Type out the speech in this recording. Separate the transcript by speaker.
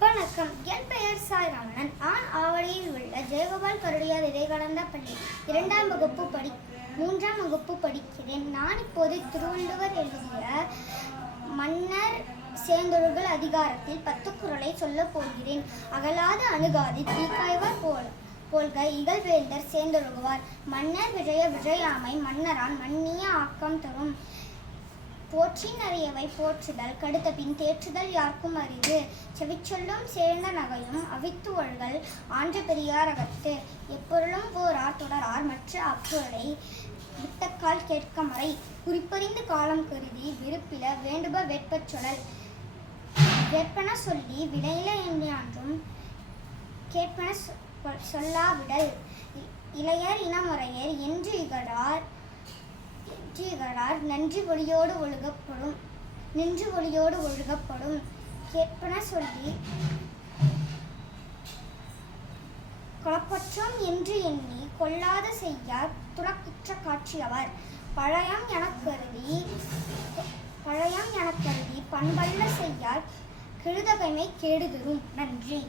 Speaker 1: வணக்கம். என் பெயர் சாய் ராமணன் ஆண் ஆவடியில் உள்ள ஜெயகோபால் கருடியார் விவேகானந்தா பள்ளி. இரண்டாம் வகுப்பு படி மூன்றாம் வகுப்பு படிக்கிறேன். நான் இப்போது திருவள்ளுவர் எழுதிய மன்னர் சேர்ந்தொழுகள் அதிகாரத்தில் பத்து குரலை சொல்லப் போகிறேன். அகலாத அணுகாது தீக்காய்வார் போல் போல்க இகழ்வேந்தர் சேர்ந்தொழுகுவார் மன்னர் விஜய விஜயாமை மன்னரான் மன்னிய ஆக்கம் தரும். போற்றின் அறியவை போற்றுதல் கடுத்த பின் தேற்றுதல் யாருக்கும் அரிது? செவிச்சொல்லும் சேர்ந்த நகையும் அவித்து ஒழுகல் ஆன்ற பெரியார் அகத்து. எப்பொருளும் போரார் தொடரார் மற்ற அப்பொருளை விட்டக்கால் கேட்க மறை. குறிப்பறிந்து காலம் கருதி விருப்பில வேண்டுப வேட்பச் சொலல் வேட்பன சொல்லி விடையில என்றும் கேட்பன சொ- சொல்லாவிடல். இ- இளையர் இனமுறையர் என்று இகழார். வெற்றிகளார் நன்றி ஒளியோடு ஒழுகப்படும். நின்று ஒளியோடு ஒழுகப்படும். கேட்பன சொல்லி குழப்பற்றோம் என்று எண்ணி கொல்லாத செய்யார் துறக்குற்ற காட்சியவர். பழையம் என கருதி பழையம் என கருதி பண்பல்ல செய்யார். கெழுதகைமை கேடுதரும். நன்றி.